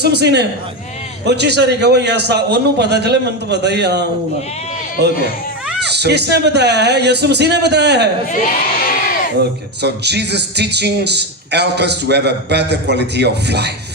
यसु मसीह ने उच्ची सारी कहो यसा ओनू पता चले मन तो पता ही हाँ ओके किसने बताया है यसु मसीह ने बताया है okay So Jesus' teachings help us to have a better quality of life.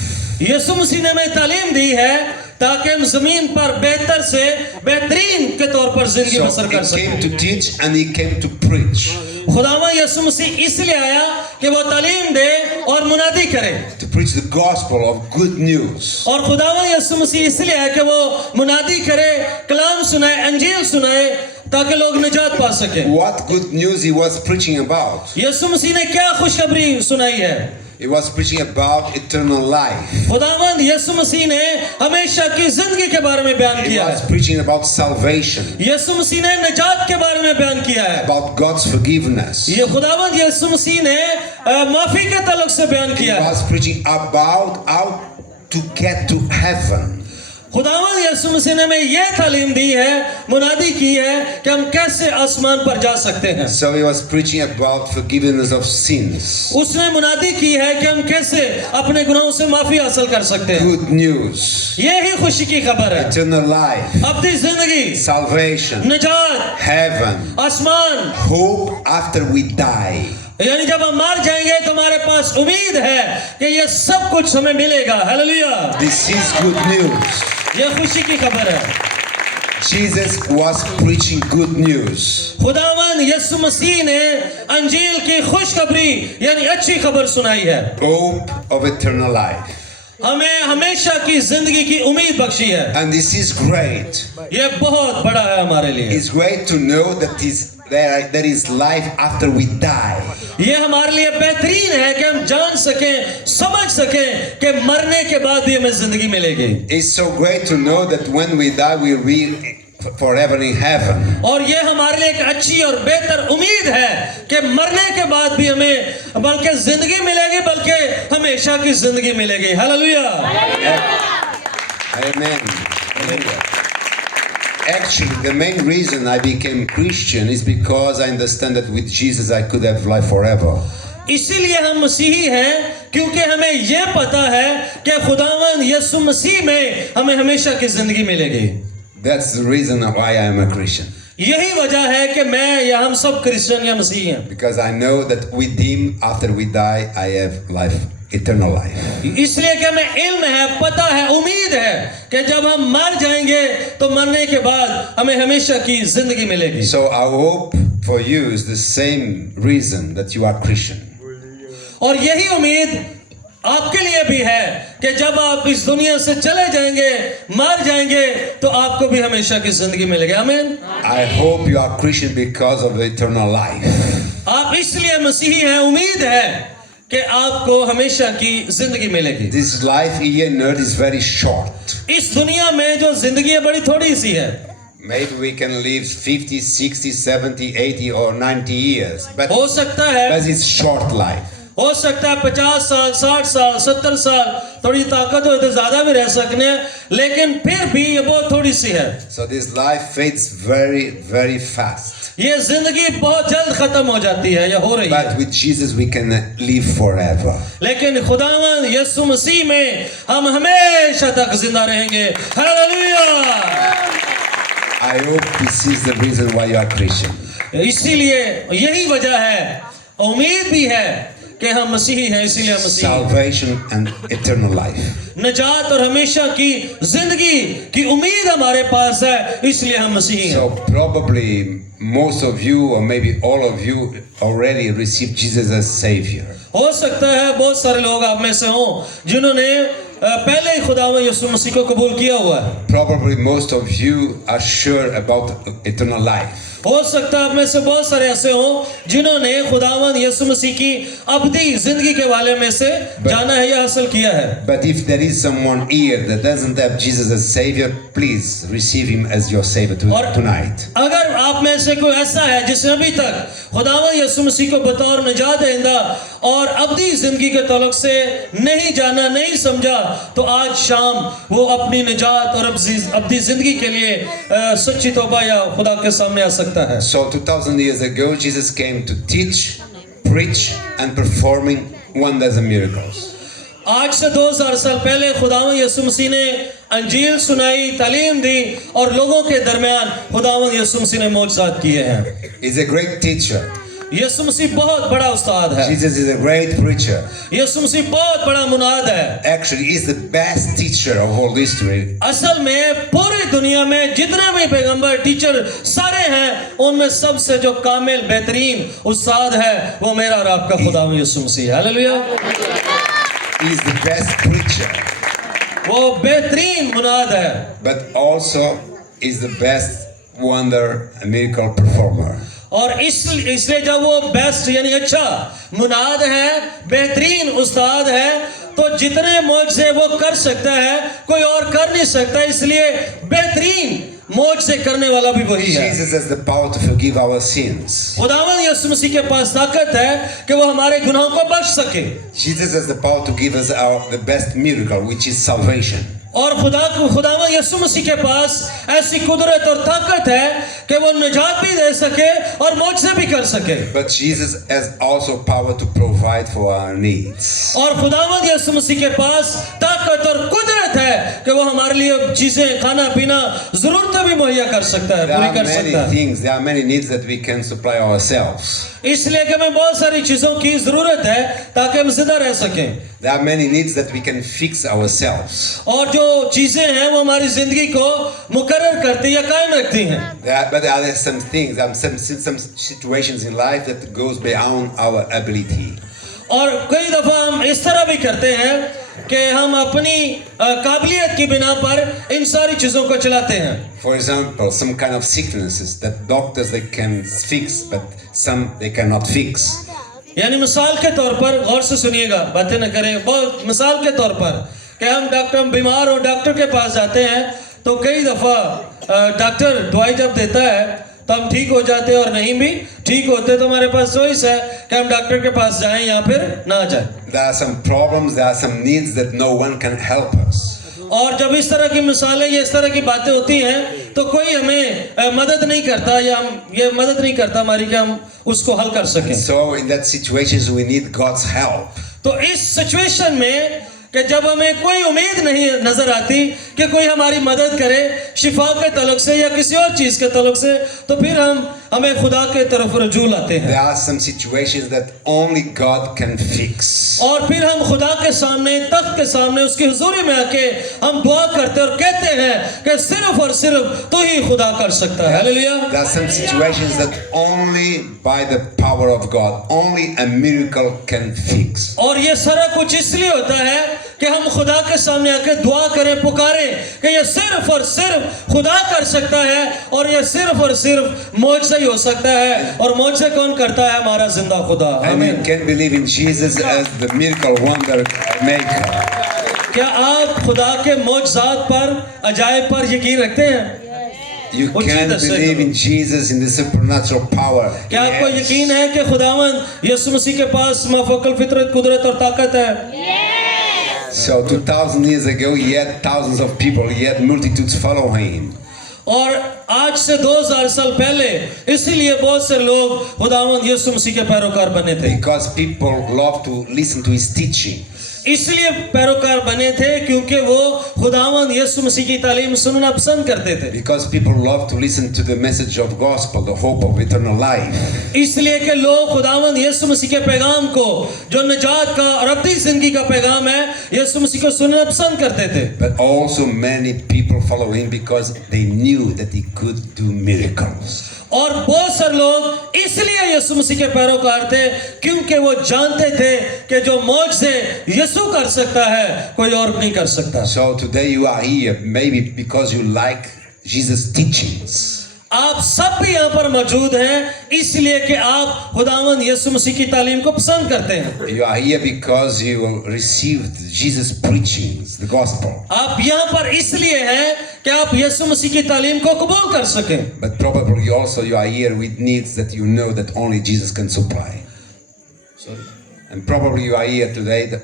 Yesu Masih ने हमें तालीम दी है ताकि हम जमीन पर बेहतर से बेहतरीन के तौर पर जिंदगी So बसर कर he सकें came to teach and he came to preach. खुदावा Yesu Masih इसलिए आया कि वो तालीम दे और मुनादी करे To preach the gospel of good news. और खुदावा यसु मसीह इसलिए आया कि वो मुनादी करे कलाम सुनाए अंजील सुनाए ताकि लोग निजात पा सके What good news he was preaching about? Yesu Masih ने क्या खुशखबरी सुनाई है He was preaching about eternal life. खुदावंद यसु मसीह ने हमेशा की जिंदगी के बारे में बयान He किया was है preaching about salvation, Yesu Masih ने निजात के बारे में बयान किया है about God's forgiveness. ये खुदावंद यसु मसीह ने माफी के ताल्लुक से बयान He किया है was preaching about how to get to heaven. खुदावंद यसु मसीह ने हमें यह तालीम दी है मुनादी की है कि हम कैसे आसमान पर जा सकते हैं So he was preaching about forgiveness of sins. उसने मुनादी की है कि हम कैसे अपने गुनाहों से माफी हासिल कर सकते हैं Good news, यही खुशी की खबर है eternal life, अपनी जिंदगी salvation, निजात heaven, आसमान hope after we die. यानी जब हम मर जाएंगे तो हमारे पास उम्मीद है कि ये सब कुछ हमें मिलेगा hallelujah This is good news. ये खुशी की खबर है Jesus was preaching good news. खुदावन यसु मसीह ने अंजील की खुशखबरी यानी अच्छी खबर सुनाई है Hope of eternal life. हमें हमेशा की जिंदगी की उम्मीद बख्शी है And this is great. ये बहुत बड़ा है हमारे लिए It's great to know that there is life after we die. ये हमारे लिए बेहतरीन है कि हम जान सकें समझ सकें कि मरने के बाद भी हमें जिंदगी मिलेगी It's so great to know that when we die, we'll be forever in heaven. और ये हमारे लिए एक अच्छी और बेहतर उम्मीद है कि मरने के बाद भी हमें बल्कि जिंदगी मिलेगी बल्कि हमेशा की जिंदगी मिलेगी hallelujah Amen. Actually, the main reason I became Christian is because I understand that with Jesus I could have life forever. इसीलिए हम मसीही हैं क्योंकि हमें यह पता है कि खुदावन यसु मसीह में हमें हमेशा की जिंदगी मिलेगी That's the reason why I am a Christian. यही वजह है कि मैं या हम सब क्रिश्चियन या मसीही हैं Because I know that with Him, after we die, I have life, eternal life. इसलिए कि हमें इल्म है पता है उम्मीद है कि जब हम मर जाएंगे तो मरने के बाद हमें हमेशा की जिंदगी मिलेगी So our hope for you is the same reason that you are Christian. और यही उम्मीद आपके लिए भी है कि जब आप इस दुनिया से चले जाएंगे मर जाएंगे तो आपको भी हमेशा की जिंदगी मिलेगी आमीन I hope you are Christian because of eternal life. आप इसलिए मसीही हैं उम्मीद है कि आपको हमेशा की जिंदगी मिलेगी This life here on earth is very short. इस दुनिया में जो जिंदगी है बड़ी थोड़ी सी है Maybe we can live 50, 60, 70, 80 or 90 years. But हो सकता है it's short life. हो सकता है 50 साल 60 साल 70 साल थोड़ी ताकत हो तो ज्यादा भी रह सकते हैं लेकिन फिर भी ये बहुत थोड़ी सी है So this life fades very, very fast. ये जिंदगी बहुत जल्द खत्म हो जाती है या हो रही है But with Jesus we can live forever. लेकिन खुदावन यसु मसीह में हम हमेशा तक जिंदा रहेंगे hallelujah I hope this is the reason why you are Christian. इसीलिए यही वजह है उम्मीद भी है कि हम मसीही हैं इसीलिए हम मसीही हैं। Salvation and eternal life. निजात और हमेशा की जिंदगी की उम्मीद हमारे पास है इसलिए हम मसीही हैं So probably most of you or maybe all of you already received Jesus as Savior. हो सकता है बहुत सारे लोग आप में से हों जिन्होंने पहले ही खुदावन यीशु मसीह को कबूल किया हुआ है Probably most of you are sure about eternal life. हो सकता है आप में से बहुत सारे ऐसे हों जिन्होंने खुदावन यीशु मसीह की अबदी जिंदगी के बारे में से जाना है या हासिल किया है But if there is someone here that doesn't have Jesus as Savior, please receive Him as your Savior tonight. अगर आप में से कोई ऐसा है जिसने अभी तक खुदावन यीशु मसीह को बतौर निजात दहिंदा और अबदी जिंदगी के ताल्लुक से नहीं जाना नहीं समझा तो आज शाम वो अपनी निजात और अबदी जिंदगी के लिए सच्ची तौबा या खुदा के सामने आ सकता है So 2000 years ago, Jesus came to teach, preach and performing wonders and miracles. आज से 2000 साल पहले खुदावंद यीशु मसीह ने अंजील सुनाई, तालीम दी और लोगों के दरमियान खुदावंद यीशु मसीह ने मौजज़ात किए हैं। He's a great teacher. यीशु मसीह बहुत बड़ा उस्ताद है। Jesus is a great preacher. यीशु मसीह बहुत बड़ा मुनाद है। Actually, he's the best teacher of all history. असल में पूरी दुनिया में जितने भी पैगंबर, टीचर सारे हैं, उनमें सबसे जो कामिल बेहतरीन उस्ताद है वो मेरा और आपका खुदावंद यीशु मसीह है। Hallelujah. He's the best preacher, वो बेहतरीन मुनाद है, but also is the best wonder and miracle performer. और इसलिए जब वो बेस्ट यानी अच्छा मुनाद है, बेहतरीन उस्ताद है, तो जितने मौजज़े वो कर सकता है कोई और कर नहीं सकता, इसलिए बेहतरीन मौजज़े करने वाला भी वही है। Jesus has the power to forgive our sins. खुदावंद यीशु मसीह के पास ताकत है कि वो हमारे गुनाहों को बख्श सके, Jesus has the power to give us the best miracle, which is salvation. और खुदावंद यीशु मसीह के पास ऐसी कुदरत और ताकत है कि वो निजात भी दे सके और मौजज़े भी कर सके। But Jesus has also power to provide for our needs. और खुदावंद यीशु मसीह के पास ताकत और कुदरत है कि वो हमारे लिए चीजें, खाना पीना, जरूरतें भी मुहैया कर सकता है, There पूरी are कर सकता है। many things, there are many needs that we can supply ourselves. इसलिए कि हमें बहुत सारी चीजों की जरूरत है ताकि हम जिंदा रह सकें, There are many needs that we can fix ourselves. और जो चीजें हैं वो हमारी जिंदगी को मुकर्रर करती या कायम रखती हैं। But there are some things, some situations in life that goes beyond our ability. और कई दफा हम इस तरह भी करते हैं कि हम अपनी काबिलियत की बिना पर इन सारी चीजों को चलाते हैं। For example, some kind of sicknesses that doctors they can fix, but some they cannot fix. यानी मिसाल के तौर पर, गौर से सुनिएगा, बातें न करें, बहुत मिसाल के तौर पर कि हम बीमार हो, डॉक्टर के पास जाते हैं तो कई दफ़ा डॉक्टर दवाई जब देता है तो हम ठीक हो जाते हैं, और नहीं भी ठीक होते तो हमारे पास चॉइस है कि हम डॉक्टर के पास जाएं या फिर ना जाएं। There are some problems, there are some needs that no one can help us. और जब इस तरह की मिसालें, ये इस तरह की बातें होती हैं तो कोई हमें मदद नहीं करता, या ये मदद नहीं करता हमारी कि हम उसको हल कर सकें। So in that situations we need God's help. तो इस सिचुएशन में कि जब हमें कोई उम्मीद नहीं नजर आती कि कोई हमारी मदद करे शिफा के तलक से या किसी और चीज के तलक से, तो फिर हमें खुदा के तरफ रजू लाते हैं, There are some situations that only God can fix. और फिर हम खुदा के सामने, तख्त के सामने, उसकी हुजूरी में आके हम दुआ करते और कहते हैं कि सिर्फ और सिर्फ तू ही खुदा कर सकता है। Hallelujah. There are some situations that only by the power of God, only a miracle can fix. और ये सारा कुछ इसलिए होता है कि हम खुदा के सामने आके दुआ करें, पुकारें कि ये सिर्फ और सिर्फ खुदा कर सकता है, और ये सिर्फ और सिर्फ मौजज़ा ही हो सकता है, और मौजज़े कौन करता है? हमारा जिंदा खुदा। And you can believe in Jesus as the miracle wonder maker. क्या आप खुदा के मौजज़ात पर, अजायब पर यकीन रखते हैं? You can believe in Jesus, in the supernatural power. क्या आपको Yes. यकीन है कि खुदावंद यीशु मसीह के पास माफ़ौक़ल फितरत, कुदरत और ताकत है? So 2000 years ago, he had thousands of people, he had multitudes following him. और आज से 2000 साल पहले इसीलिए बहुत से लोग खुदावंद यीशु मसीह के पैरोकार बने थे। Because people love to listen to his teaching. इसलिए पैरोकार बने थे क्योंकि वो खुदावंद यीशु मसीह की तालीम सुनना पसंद करते थे। Because people love to listen to the message of gospel, the hope of eternal life. इसलिए कि लोग खुदावंद यीशु मसीह के पैगाम को, जो निजात का और अब्दी जिंदगी का पैगाम है, यीशु मसीह को सुनना पसंद करते थे। But also many people follow him because they knew that he could do miracles. और बहुत सारे लोग इसलिए यीशु मसीह के पैरोकार थे क्योंकि वो जानते थे कि जो मौजज़े यीशु कर सकता है कोई और नहीं कर सकता। So today you are here maybe because you like Jesus' teachings. आप सब भी यहाँ पर मौजूद हैं इसलिए कि आप खुदावंद यीशु मसीह की तालीम को पसंद करते हैं। You are here because you received Jesus' preachings, the gospel. आप यहाँ पर इसलिए हैं कि आप यीशु मसीह की तालीम को कबूल कर सकें। But probably also you are here with needs that you know that only Jesus can supply. And probably you are here today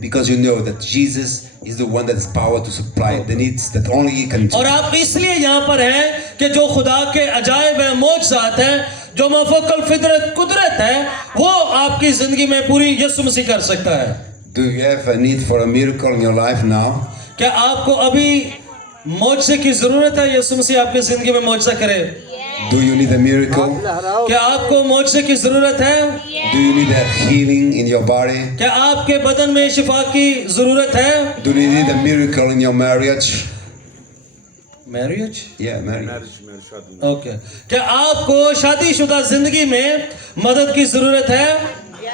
because you know that Jesus is the one that has power to supply the needs that only he can do. और आप इसलिए यहाँ पर हैं कि जो खुदा के अजायब है, मौजज़ात हैं, जो माफ़ौक़ल फितरत, कुदरत है, वो आपकी जिंदगी में पूरी यीशु मसीह कर सकता है। Do you have a need for a miracle in your life now? क्या आपको अभी मौजज़े की जरूरत है? यीशु मसीह आपकी जिंदगी में मौजज़ा करे। Do you need a miracle? क्या आपको मौजज़े की जरूरत है? Do you need a healing in your body? क्या आपके बदन में शिफा की जरूरत है? Do you need a miracle in your marriage? Marriage? Yeah, marriage. Okay. क्या आपको शादीशुदा जिंदगी में मदद की जरूरत है?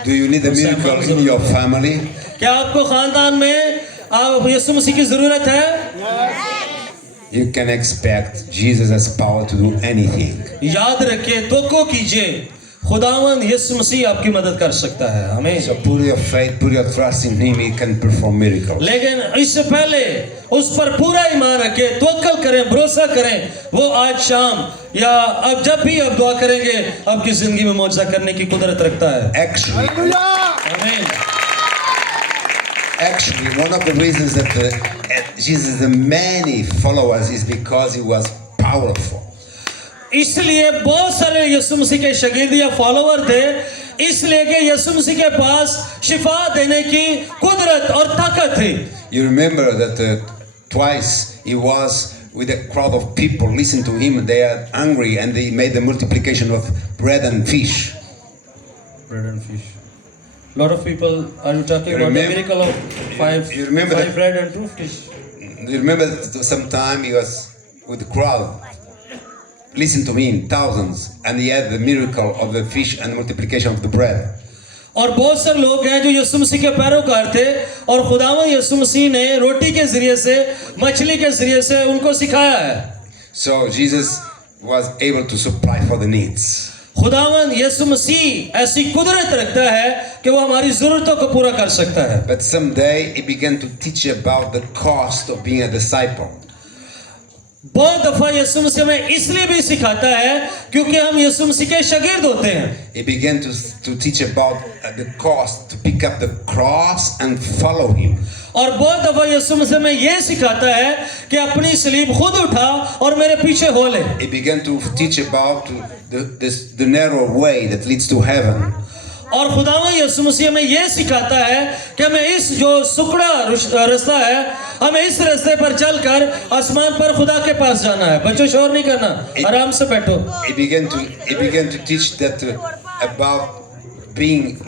Do you need a miracle in your family? क्या आपको खानदान में आप यीशु मसीह की जरूरत है? You can expect Jesus has power to do anything. याद रखिए, तवक्को कीजिए, खुदावंद यीशु मसीह आपकी मदद कर सकता है। आमीन। So put your faith, put your trust in Him. He can perform miracles. लेकिन इससे पहले उस पर पूरा ईमान रखें, तवक्कल करें, भरोसा करें। वो आज शाम या अब जब भी आप दुआ करेंगे, आपकी जिंदगी में मौजज़ा करने की कुदरत रखता है। आमीन। Actually, one of the reasons that Jesus had many followers is because He was powerful. इसलिए बहुत सारे यीशु मसीह के शागिर्द या फॉलोवर थे, इसलिए कि यीशु मसीह के पास शिफा देने की कुदरत और ताकत थी। You remember that twice He was with a crowd of people, listened to Him, they are hungry and they made the multiplication of bread and fish. Bread and fish. Lot of people, are you talking about the miracle of five bread and 2 fish? You remember that sometime He was with the crowd, listen to Him, thousands, and He had the miracle of the fish and multiplication of the bread. और बहुत सारे लोग हैं जो यीशु मसीह के पैरोकार थे और खुदावंद यीशु मसीह ने रोटी के जरिए से, मछली के जरिए से उनको सिखाया है। So Jesus was able to supply for the needs. खुदावंद यीशु मसीह ऐसी कुदरत रखता है कि वो हमारी जरूरतों को पूरा कर सकता है। But someday He began to teach about the cost of being a disciple. बहुत दफा यीशु मसीह हमें इसलिए भी सिखाता है क्योंकि हम यीशु मसीह के शागिर्द होते हैं। He began to teach about the cost to pick up the cross and follow Him. और बहुत दफा यीशु मसीह हमें यह सिखाता है कि अपनी सलीब खुद उठा और मेरे पीछे हो ले। He began to teach about the narrow way that leads to heaven. और खुदावंद यीशु मसीह हमें यह सिखाता है कि हमें इस जो सुकड़ा रास्ता है, हमें इस रास्ते पर चलकर आसमान पर खुदा के पास जाना है। बच्चों, शोर नहीं करना, आराम से बैठो। He began to teach that about being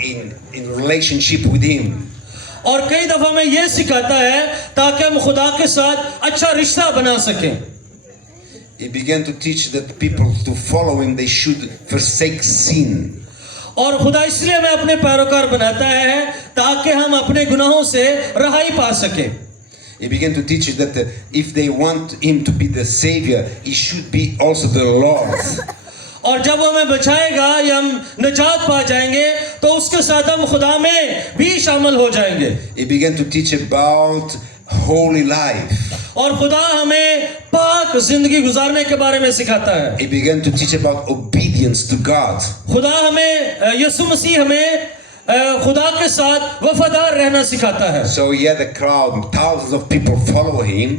in relationship with Him. और कई दफा में यह सिखाता है ताकि हम खुदा के साथ अच्छा रिश्ता बना सकें। He began to teach that people to follow Him, they should forsake sin. और खुदा इसलिए हमें अपने पैरोकार बनाता है ताकि हम अपने गुनाहों से रहाई पा सकें। He began to teach that if they want Him to be the Savior, He should be also the Lord. और जब वो हमें बचाएगा या हम निजात पा जाएंगे तो उसके साथ हम खुदा में भी शामिल हो जाएंगे। He began to teach about holy life. और खुदा हमें पाक जिंदगी गुजारने के बारे में सिखाता है। He began to teach about obedience to God. खुदा हमें, यीशु मसीह हमें खुदा के साथ वफादार रहना सिखाता है। So he had a crowd, thousands of people follow him.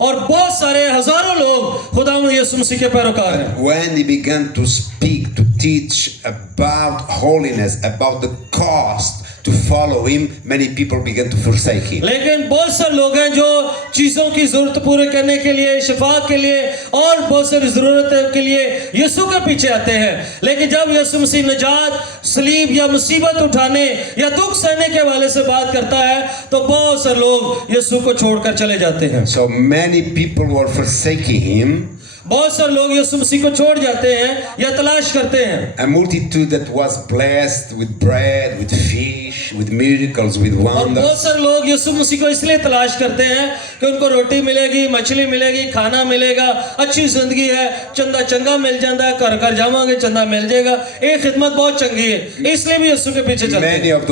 और बहुत सारे हजारों लोग खुदावंद यीशु मसीह के पैरोकार हैं। When he began to speak, to teach about holiness, about the cost to follow him, many people began to forsake him. लेकिन बहुत सारे लोग हैं जो चीजों की जरूरत पूरे करने के लिए, शिफा के लिए और बहुत सारी जरूरतों के लिए यीशु के पीछे आते हैं। लेकिन जब यीशु मसीह निजात, सलीब या मुसीबत उठाने या दुख सहने के वाले से बात करता है तो बहुत सारे लोग यीशु को छोड़कर चले जाते हैं। So many people were forsaking him. बहुत सारे लोग यीशु मसीह को छोड़ जाते हैं या तलाश करते हैं। A multitude that was blessed with bread, with fish, with miracles, with और बहुत wonders. सारे लोग यीशु मसीह को इसलिए तलाश करते हैं कि उनको रोटी मिलेगी, मछली मिलेगी, खाना मिलेगा, अच्छी जिंदगी है, चंदा चंगा मिल जाता है, घर घर जावांगे चंदा मिल जाएगा, ये खिदमत बहुत चंगी है, इसलिए भी यीशु के पीछे चलते हैं। Many of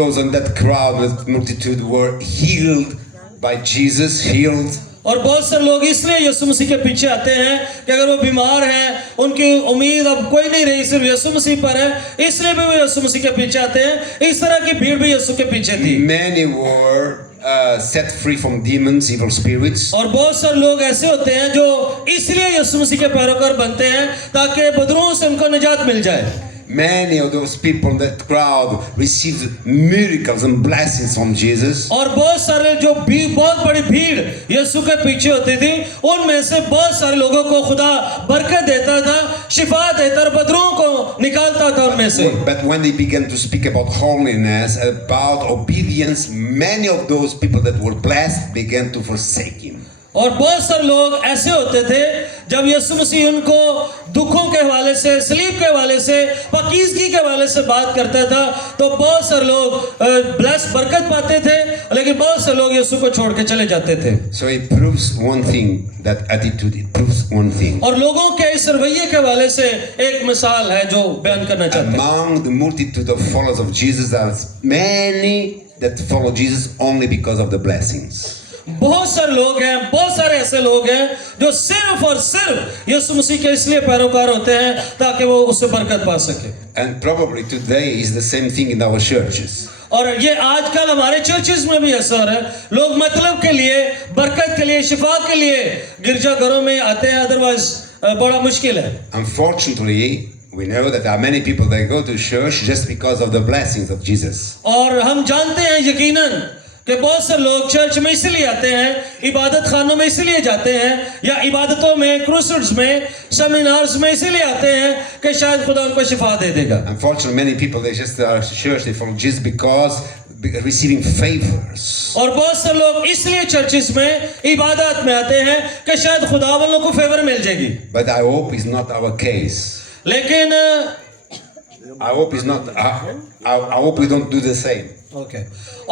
those in that crowd, that multitude, were healed by Jesus, healed. और बहुत सारे लोग इसलिए यीशु मसीह के पीछे आते हैं कि अगर वो बीमार हैं, उनकी उम्मीद अब कोई नहीं रही, सिर्फ यीशु मसीह पर है, इसलिए भी वो यीशु मसीह के पीछे आते हैं। इस तरह की भीड़ भी यीशु के पीछे थी। Many were set free from demons, evil spirits. और बहुत सारे लोग ऐसे होते हैं जो इसलिए यीशु मसीह के पैरोकार बनते हैं ताकि बदरूहों से उनको निजात मिल जाए। Many of those people in that crowd received miracles and blessings from Jesus. और बहुत सारे जो भी बहुत बड़ी भीड़ यीशु के पीछे होती थी, उनमें से बहुत सारे लोगों को खुदा बरकत देता था, शिफा देता और बदरूं को निकालता था उनमें से। But when they began to speak about holiness, about obedience, many of those people that were blessed began to forsake him. और बहुत सारे लोग ऐसे होते थे, जब यीशु मसीह उनको दुखों के हवाले से, सलीब के हवाले से, पाकीज़गी के हवाले से बात करता था, तो बहुत सारे लोग ब्लेस बरकत पाते थे, लेकिन बहुत से लोग यीशु को छोड़ के चले जाते थे। So it proves one thing, that attitude, it proves one thing. और लोगों के इस रवैये के हवाले से एक मिसाल है जो बयान करना चाहते हैं। Among the multitude of followers of Jesus, there are many that follow Jesus only because of the blessings. बहुत सारे लोग हैं, बहुत सारे ऐसे लोग हैं जो सिर्फ और सिर्फ यीशु मसीह के इसलिए पैरोकार होते हैं ताकि वो उससे बरकत पा सके। And probably today is the same thing in our churches. और ये आजकल हमारे चर्चेस में भी असर है, लोग मतलब के लिए, बरकत के लिए, शिफा के लिए गिरजाघरों में आते हैं, अदरवाइज बड़ा मुश्किल है। Unfortunately, we know that there are many people that go to church just because of the blessings of Jesus. और हम जानते हैं यकीनन कि बहुत से लोग चर्च में इसलिए आते हैं, इबादत खानों में इसलिए जाते हैं, या इबादतों में, क्रूसेड्स में, सेमिनार्स में इसलिए आते हैं कि शायद खुदा उनको शिफा दे देगा। Unfortunately, many people they just are church, they follow Jesus because receiving favors. और बहुत से लोग इसलिए चर्चेस में, इबादत में आते हैं कि शायद खुदा वालों को फेवर मिल जाएगी। But I hope it's not our case. लेकिन I hope it's not. I hope we don't do the same. Okay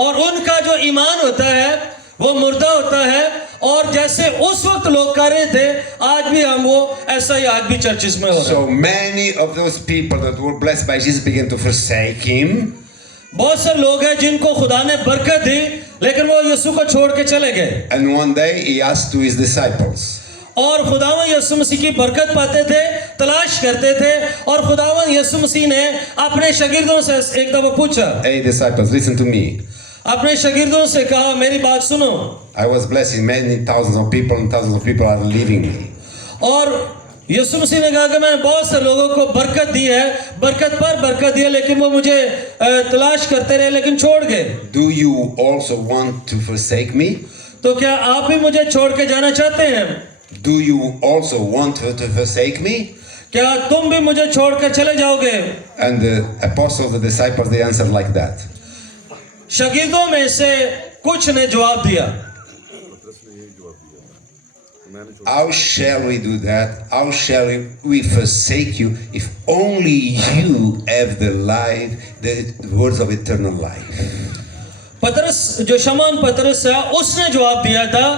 और उनका जो ईमान होता है वो मुर्दा होता है, और जैसे उस वक्त लोग कर रहे थे, आज भी हम वो ऐसा ही आज भी चर्चेस में हो रहा है। So many of those people that were blessed by Jesus began to forsake him. बहुत से लोग हैं जिनको खुदा ने बरकत दी, लेकिन वो यीशु को छोड़ के चले गए। And one day he asked to his disciples, और खुदावन यीशु मसीह की बरकत पाते थे, तलाश करते थे, और खुदावन यीशु मसीह ने अपने शागिर्दों से एक दफा पूछा, "Hey disciples, listen to me. अपने शागिर्दों से कहा, मेरी बात सुनो। I was blessing many thousands of people, and thousands of people are leaving me. और यीशु मसीह ने कहा कि मैंने बहुत से लोगों को बरकत दी है, बरकत पर बरकत दी है, लेकिन वो मुझे तलाश करते रहे, लेकिन छोड़ गए। Do you also want to forsake me? तो क्या आप भी मुझे छोड़ के जाना चाहते हैं? Do you also want to forsake me?" क्या तुम भी मुझे छोड़ कर चले जाओगे? And the apostles, the disciples, they answered like that. शागिर्दों में से कुछ ने जवाब दिया, How shall we do that? How shall we forsake you if only you have the life, the words of eternal life? पतरस, जो शमौन पतरस है, उसने जवाब दिया था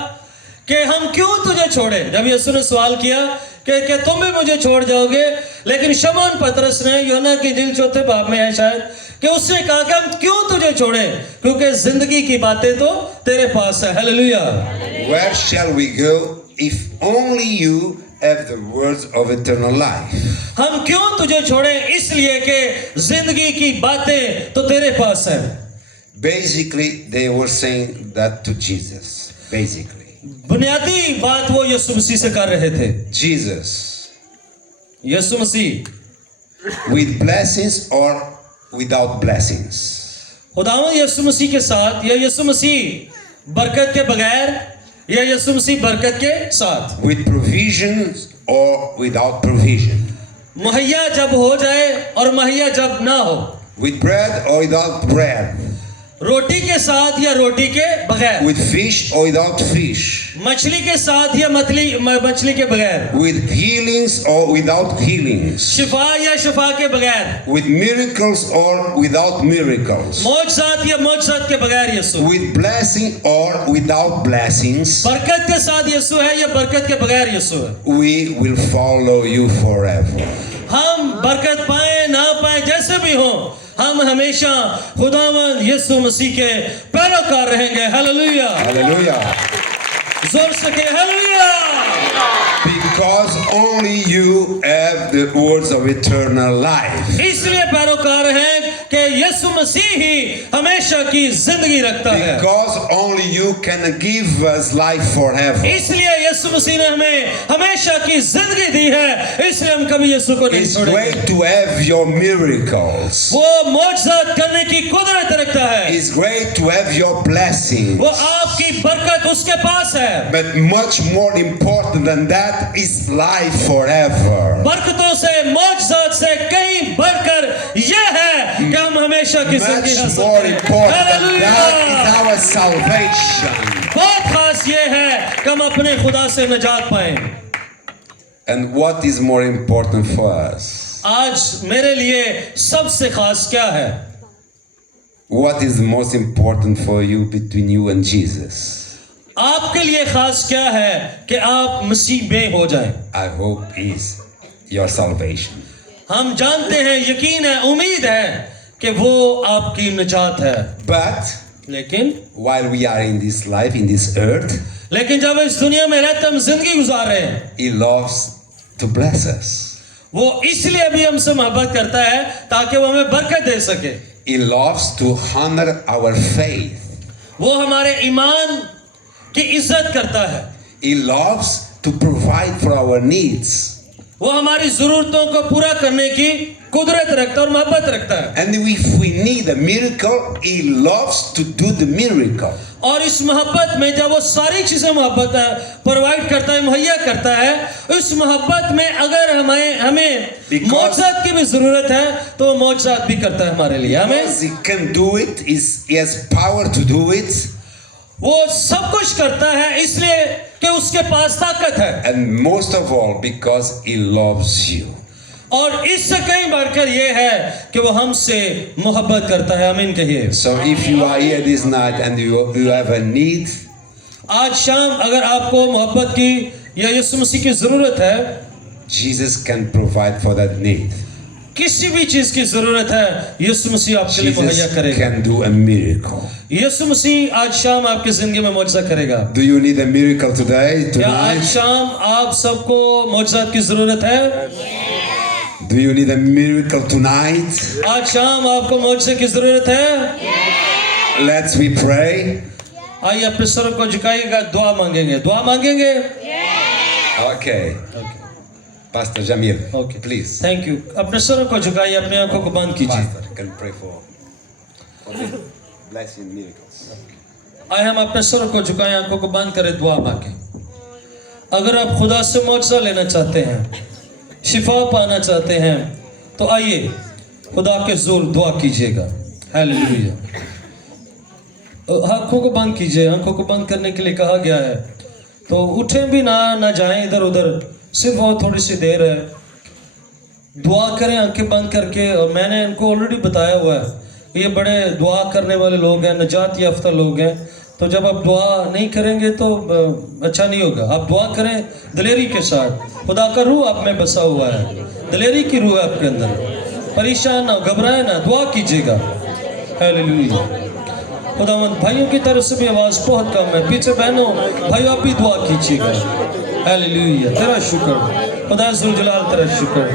कि हम क्यों तुझे छोड़े। जब यीशु ने सवाल किया कि तुम भी मुझे छोड़ जाओगे, लेकिन शमौन पतरस ने, यूहन्ना की इंजील 4 बाब में है शायद, कि उसने कहा कि हम क्यों तुझे छोड़े, क्योंकि जिंदगी की बातें तो तेरे पास है। Hallelujah. Where shall we go if only you have the words of eternal life? हम क्यों तुझे छोड़े, इसलिए कि जिंदगी की बातें तो तेरे पास है। Basically, they were saying that to Jesus. Basically, बुनियादी बात वो यीशु मसीह से कर रहे थे। Jesus, Yeshu Masih with blessings or without blessings. खुदावंद यीशु मसीह के साथ, या यीशु मसीह बरकत के बगैर, या यीशु मसीह बरकत के साथ। With provisions or without provision. मुहैया जब हो जाए और मुहैया जब ना हो। With bread or without bread. रोटी के साथ या रोटी के बगैर। With fish or without fish. मछली के साथ या मछली के बगैर। With healings or without healings. शिफा या शिफा के बगैर। With miracles or without miracles. मौजज़ात या मौजज़ात के बगैर यीशु। With blessing or without blessings. बरकत के साथ यीशु है या बरकत के बगैर यीशु है। We will follow you forever. हम बरकत पाए ना पाए, जैसे भी हो, हम हमेशा खुदावंद यीशु मसीह के पैरोकार रहेंगे। हालेलुया। Hallelujah. जोर से कहे hallelujah. Because only you have the words of eternal life. इसलिए पैरोकार हैं कि यीशु मसीह ही हमेशा की जिंदगी रखता है, because only you can give us life forever. इसलिए यीशु मसीह ने हमें हमेशा की जिंदगी दी है, इसलिए हम कभी यीशु को नहीं It's छोड़ेंगे। great to have your miracles. वो मौजज़ात करने की कुदरत रखता है, It's great to have your blessings. वो आपकी बरकत उसके पास है। But much more important than that is life forever. बरकतों से मौजज़ात से कहीं बढ़कर यह है कि हम हमेशा की जिंदगी Much हासिल more करें। important than hallelujah. that is our salvation. बहुत खास ये है कि हम अपने खुदा से निजात पाएं। And what is more important for us? आज मेरे लिए सबसे खास क्या है? What is most important for you between you and Jesus? आपके लिए खास क्या है कि आप मसीह में हो जाएं? I hope is your salvation. हम जानते हैं, यकीन है, उम्मीद है कि वो आपकी निजात है। But लेकिन while we are in this life, in this earth, जब इस दुनिया में रहते हम जिंदगी गुजार रहे हैं, He loves to bless us. वो इसलिए भी हमसे मोहब्बत करता है ताकि वो हमें बरकत दे सके। He loves to honor our faith. वो हमारे ईमान की इज्जत करता है। He loves to provide for our needs. वो हमारी जरूरतों को पूरा करने की कुदरत रखता है और मोहब्बत रखता है। And if we need a miracle, He loves to do the miracle. और इस मोहब्बत में जब वो सारी चीजें मोहब्बत प्रोवाइड करता है, मुहैया करता है, उस मोहब्बत में अगर हमें Because- मौजज़ात की भी जरूरत है तो वो मौजज़ात भी करता है हमारे लिए। हमें Because He can do it, He has power to do it. वो सब कुछ करता है इसलिए कि उसके पास ताकत है, And most of all, because He loves you. और इससे कहीं बढ़कर ये है कि वो हमसे मोहब्बत करता है। आमीन कहिए। So if you are here this night and you have a need, आज शाम अगर आपको मोहब्बत की या यीशु मसीह की जरूरत है, Jesus can provide for that need. किसी भी चीज की जरूरत है, यीशु मसीह आपके लिए मुहैया Jesus करेगा। can do a miracle. यीशु मसीह आज शाम आपकी जिंदगी में मौजज़ा करेगा। Do you need a miracle today, क्या आज tonight? शाम आप सबको मौजज़ात की जरूरत है? Do you need a miracle tonight? आज शाम आपको मौजज़े की जरूरत है? Let's we pray. आइए अपने सर को झुकाइएगा, दुआ मांगेंगे। दुआ मांगेंगे? Okay. Pastor Jamil, okay, please. Thank you. अपने सर को झुकाइए, अपनी आंखों को बंद कीजिए। Pastor can pray for the blessing miracles. आइए हम अपने सर को झुकाएं, आंखों को बंद करें, दुआ मांगे। अगर आप खुदा से मौजज़ा लेना चाहते हैं, शिफा पाना चाहते हैं, तो आइए खुदा के जोर दुआ कीजिएगा। हालेलुया। आंखों को बंद कीजिए, आंखों को बंद करने के लिए कहा गया है, तो उठें भी ना जाएं इधर उधर, सिर्फ और थोड़ी सी देर है, दुआ करें आंखें बंद करके। और मैंने इनको ऑलरेडी बताया हुआ है, ये बड़े दुआ करने वाले लोग हैं, निजात याफ्ता लोग हैं, तो जब आप दुआ नहीं करेंगे तो अच्छा नहीं होगा। आप दुआ करें दिलेरी के साथ, खुदा का रूह आप में बसा हुआ है, दिलेरी की रूह है आपके अंदर, परेशान ना, घबराए ना, दुआ कीजिएगा। हालेलुया। खुदावंद भाइयों की तरफ से भी आवाज़ बहुत कम है, पीछे बहनों भाइयों आप भी दुआ कीजिएगा। हालेलुया। तेरा शुक्र खुदा जुल जलाल, तेरा शुक्र।